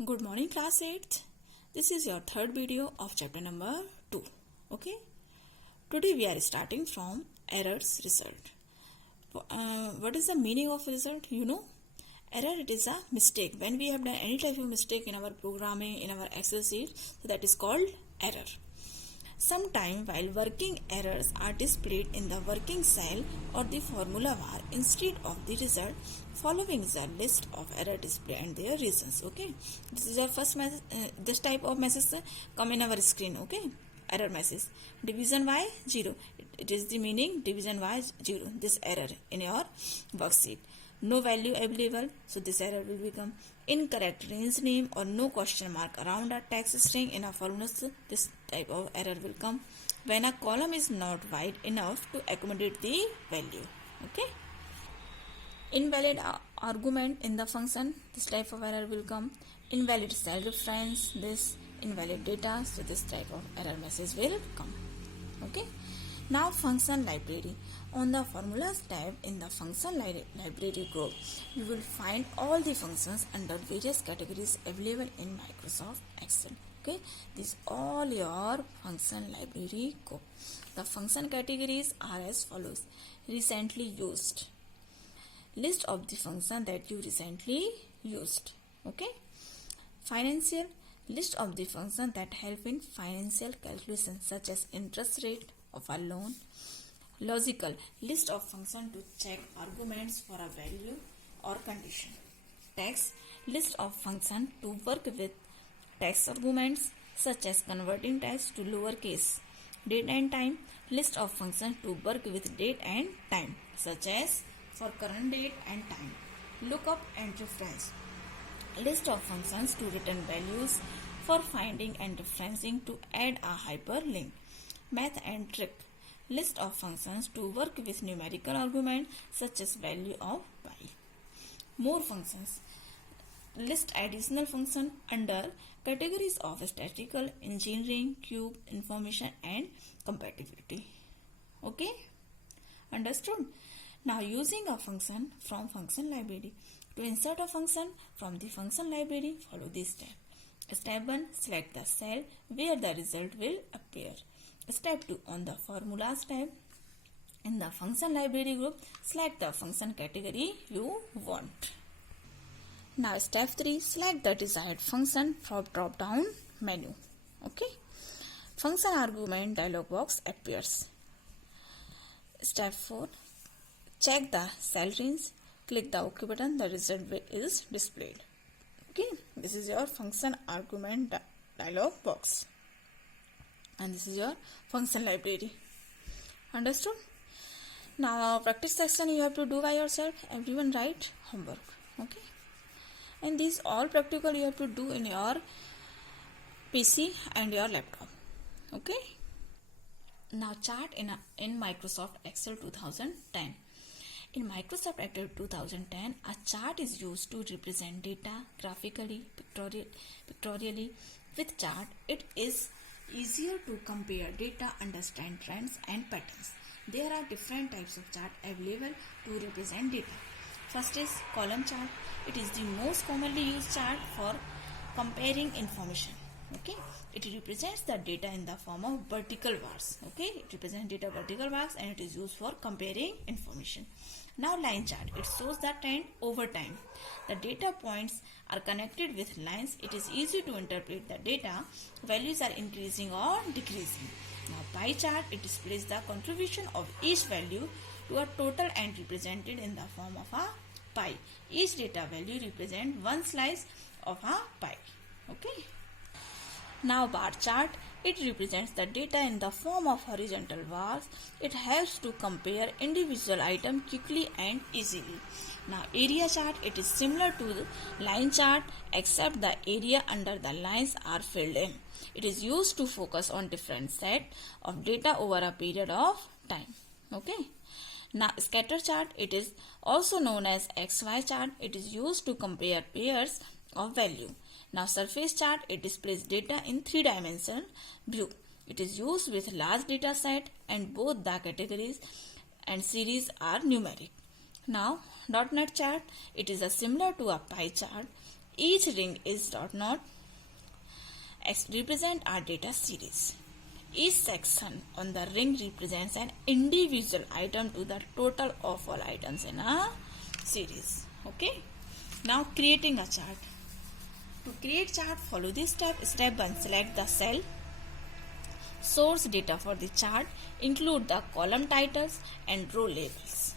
Good morning, class 8th. This is your third video of chapter number 2. Okay. Today we are starting from errors result. What is the meaning of result? Error, it is a mistake. When we have done any type of mistake in our programming, in our Excel sheet, so that is called error. Sometime while working, errors are displayed in the working cell or the formula bar instead of the result. Following is a list of error display and their reasons. Okay, this is your first message. This type of message come in our screen. Okay, error message. Division by 0. It is the meaning division by 0. This error in your worksheet. No value available, so this error will become incorrect range name or no question mark around a text string in a formula. This type of error will come when a column is not wide enough to accommodate the value. Okay. Invalid argument in the function. This type of error will come. Invalid cell reference. This invalid data. So this type of error message will come. Okay. Now function library. On the formulas tab in the function library group, you will find all the functions under various categories available in Microsoft Excel. Okay, this all your function library group. The function categories are as follows: recently used, list of the function that you recently used. Okay, financial, list of the function that help in financial calculations such as interest rate of a loan. Logical, list of functions to check arguments for a value or condition. Text, list of functions to work with text arguments such as converting text to lowercase. Date and time, list of functions to work with date and time such as for current date and time. Lookup and reference, list of functions to return values for finding and referencing to add a hyperlink. Math and trick, list of functions to work with numerical argument such as value of pi. More functions, list additional function under categories of statistical, engineering, cube, information and compatibility. Okay, understood? Now using a function from function library. To insert a function from the function library, follow this step. Step 1, select the cell where the result will appear. Step 2, on the formulas tab in the function library group, select the function category you want. Now step 3, select the desired function from drop down menu. Okay, function argument dialog box appears. Step 4, check the cell range, click the OK button, the result is displayed. Okay, this is your function argument dialog box. And this is your function library. Understood? Now practice section you have to do by yourself. Everyone write homework. Okay? And these all practical you have to do in your PC and your laptop. Okay? Now chart in Microsoft Excel 2010. In Microsoft Excel 2010, a chart is used to represent data graphically, pictorially. With chart, it is easier to compare data, understand trends and patterns. There are different types of chart available to represent data. First is column chart. It is the most commonly used chart for comparing information. Okay, it represents the data in the form of vertical bars. Okay, it represents data vertical bars and it is used for comparing information. Now line chart, it shows the trend over time. The data points are connected with lines. It is easy to interpret the data. Values are increasing or decreasing. Now pie chart, it displays the contribution of each value to a total and represented in the form of a pie. Each data value represents one slice of a pie. Okay. Now bar chart, it represents the data in the form of horizontal bars. It helps to compare individual items quickly and easily. Now area chart, it is similar to the line chart except the area under the lines are filled in. It is used to focus on different set of data over a period of time. Okay. Now scatter chart, it is also known as XY chart. It is used to compare pairs of value. Now surface chart, it displays data in 3-dimensional view. It is used with large data set and both the categories and series are numeric. Now dot net chart, it is similar to a pie chart Each ring is dot not represent a data series. Each section on the ring represents an individual item to the total of all items in a series. Okay. Now creating a chart. To create chart, follow this step. Step 1. Select the cell. Source data for the chart. Include the column titles and row labels.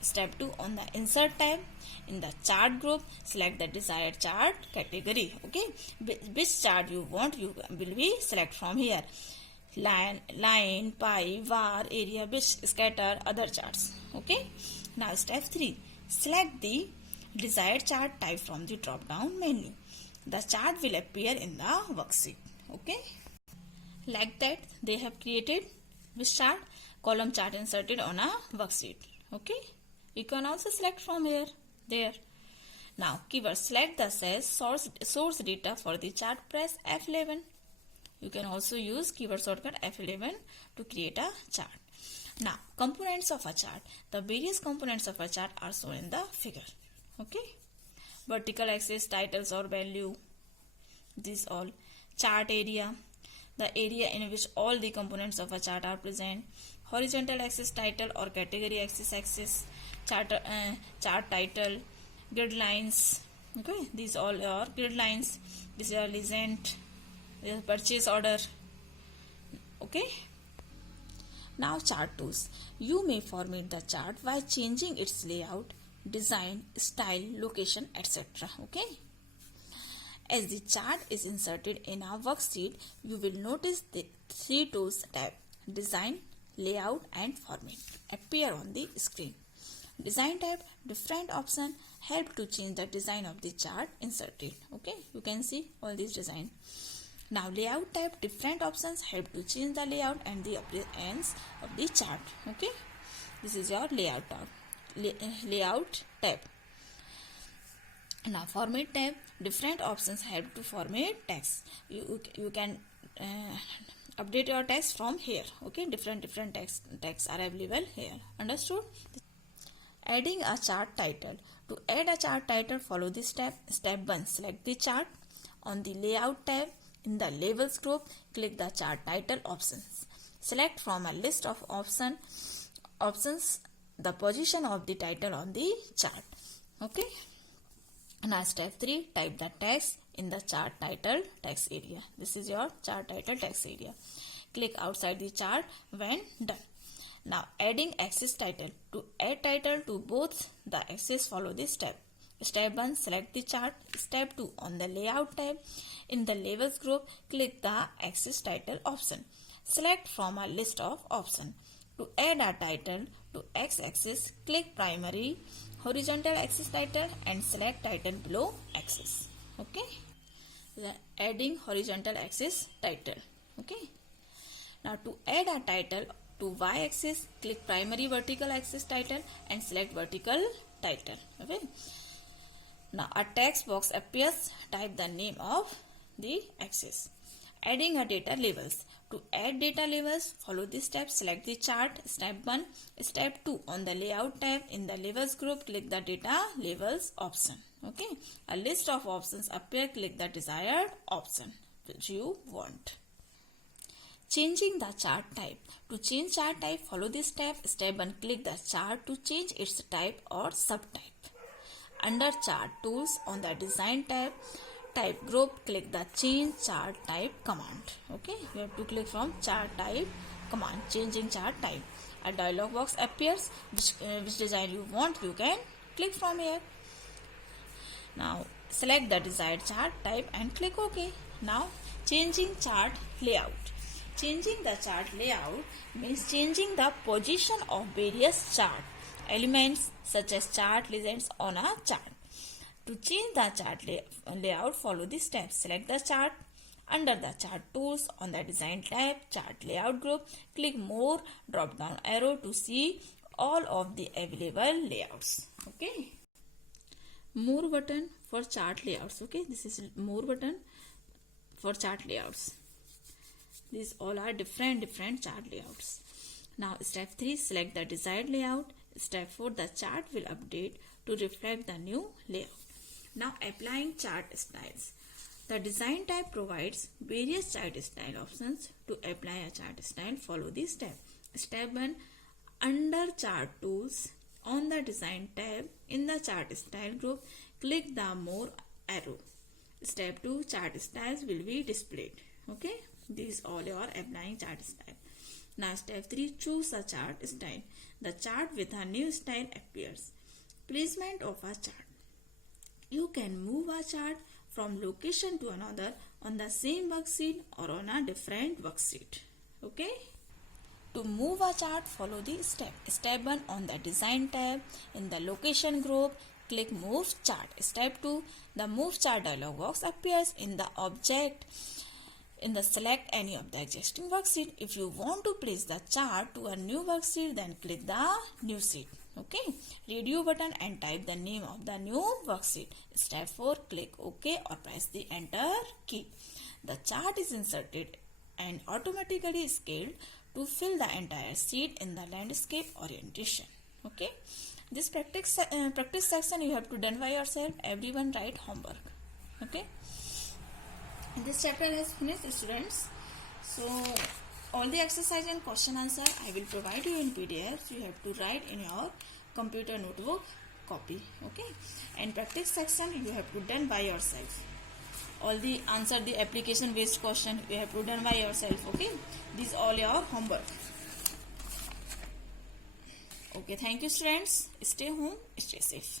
Step 2. On the insert tab, in the chart group, select the desired chart category. Okay. Which chart you want, you will be select from here. Line, pie, var, area, wish, scatter, other charts. Okay. Now step 3. Select the desired chart type from the drop down menu. The chart will appear in the worksheet. Okay. Like that, they have created which chart? Column chart inserted on a worksheet. Okay. You can also select from here, there. Now keyword, select the cell source data for the chart, press F11. You can also use keyword shortcut F11 to create a chart. Now components of a chart. The various components of a chart are shown in the figure. Okay. Vertical axis, titles or value. This all. Chart area, the area in which all the components of a chart are present. Horizontal axis, title or category axis, chart title, grid lines. Okay, these all are grid lines. These are legend, this is purchase order. Okay. Now chart tools. You may format the chart by changing its layout, design, style, location, etc. Okay. As the chart is inserted in our worksheet, you will notice the 3 tools tab, design, layout and format, appear on the screen. Design tab, different options help to change the design of the chart inserted. Okay, you can see all these design. Now layout tab, different options help to change the layout and the appearance of the chart. Okay, this is your layout tab. Layout tab. Now format tab, different options help to format text. You can update your text from here. Okay, different texts are available here. Understood? Adding a chart title. To add a chart title, follow this step. Step 1. Select the chart. On the layout tab, in the labels group, click the chart title options. Select from a list of options the position of the title on the chart. Okay. Now step 3, type the text in the chart title text area. This is your chart title text area. Click outside the chart when done. Now adding axis title. To add title to both the axes, follow this step. Step 1, select the chart. Step 2, on the layout tab, in the labels group, click the axis title option. Select from a list of options. To add a title to x-axis, click primary horizontal axis title and select title below axis. Okay. Adding horizontal axis title. Okay. Now to add a title to y-axis, click primary vertical axis title and select vertical title. Okay. Now a text box appears. Type the name of the axis. Adding a data labels. To add data labels, follow this step. Select the chart. Step 1. Step 2. On the layout tab, in the labels group, click the data labels option. Okay. A list of options appear. Click the desired option which you want. Changing the chart type. To change chart type, follow this step. Step 1. Click the chart to change its type or subtype. Under chart tools, on the design tab, type group, click the change chart type command. Okay, you have to click from chart type command, changing chart type. A dialog box appears. Which design you want, you can click from here. Now select the desired chart type and click OK. Now changing chart layout. Changing the chart layout means changing the position of various chart elements such as chart legends on a chart. To change the chart layout, follow the steps. Select the chart. Under the chart tools, on the design tab, chart layout group, click more drop down arrow to see all of the available layouts. Okay. More button for chart layouts. Okay, this is more button for chart layouts. These all are different chart layouts. Now step 3, select the desired layout. Step 4, the chart will update to reflect the new layout. Now applying chart styles. The design tab provides various chart style options. To apply a chart style, follow this step. Step 1. Under chart tools, on the design tab in the chart style group, click the more arrow. Step 2. Chart styles will be displayed. Okay, this is all your applying chart style. Now step 3. Choose a chart style. The chart with a new style appears. Placement of a chart. You can move a chart from location to another on the same worksheet or on a different worksheet. Okay. To move a chart, follow the step. Step 1. On the design tab in the location group, click move chart. Step 2. The move chart dialog box appears in the object. In the select any of the existing worksheet. If you want to place the chart to a new worksheet, then click the new sheet. Okay, radio button and type the name of the new worksheet. Step 4. Click OK or press the enter key. The chart is inserted and automatically scaled to fill the entire sheet in the landscape orientation. Okay, this practice section you have to done by yourself. Everyone write homework. Okay, this chapter has finished, students. So all the exercise and question answer I will provide you in PDF. You have to write in your computer notebook copy. Okay, and practice section you have to done by yourself. All the answer the application based question you have to done by yourself. Okay, this all your homework. Okay, thank you students. Stay home, stay safe.